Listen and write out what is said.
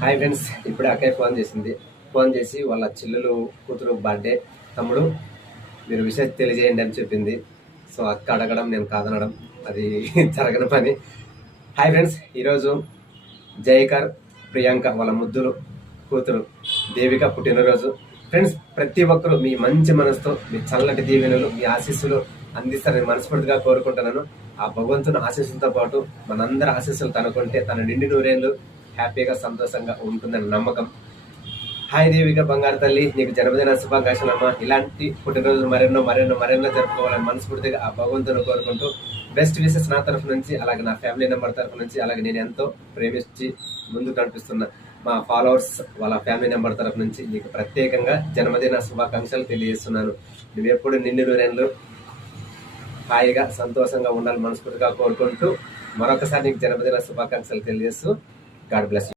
Hi friends, ఇప్పుడు అక్కయ్య phone చేసి వాళ్ళ చెల్లెలు కూతురు బర్త్డే, తమ్ముడు మీరు విషయం తెలియజేయండి అని చెప్పింది. సో అక్క అడగడం, నేను కాదనడం అది జరగని పని. హాయ్ ఫ్రెండ్స్, ఈరోజు జయకర్ ప్రియాంక వాళ్ళ ముద్దులు కూతురు దేవిక పుట్టినరోజు. ఫ్రెండ్స్, ప్రతి ఒక్కరూ మీ మంచి మనసుతో మీ చల్లటి దీవెనలు, మీ ఆశీస్సులు అందిస్తారని మనస్ఫూర్తిగా కోరుకుంటున్నాను. ఆ భగవంతుని ఆశీస్సులతో పాటు మనందరి ఆశీస్సులు తనకుంటే తన నిండి నూరేళ్ళు హ్యాపీగా సంతోషంగా ఉంటుందని నమ్మకం. హాయ్ దేవిక బంగారు తల్లి, నీకు జన్మదిన శుభాకాంక్షలు అమ్మా. ఇలాంటి పుట్టినరోజులు మరెన్నో జరుపుకోవాలని మనస్ఫూర్తిగా ఆ భగవంతుని కోరుకుంటూ బెస్ట్ విషెస్ నా తరఫు నుంచి, అలాగే నా ఫ్యామిలీ మెంబర్ తరఫు నుంచి, అలాగే నేను ఎంతో ప్రేమించి ముందుకు నడిపిస్తున్న మా ఫాలోవర్స్ వాళ్ళ ఫ్యామిలీ మెంబర్ తరఫు నుంచి నీకు ప్రత్యేకంగా జన్మదిన శుభాకాంక్షలు తెలియజేస్తున్నాను. నువ్వు ఎప్పుడు నిండు నూరేళ్ళు హాయిగా సంతోషంగా ఉండాలని మనస్ఫూర్తిగా కోరుకుంటూ మరొకసారి నీకు జన్మదిన శుభాకాంక్షలు తెలియజేస్తూ గాడ్ బ్లెస్ యు.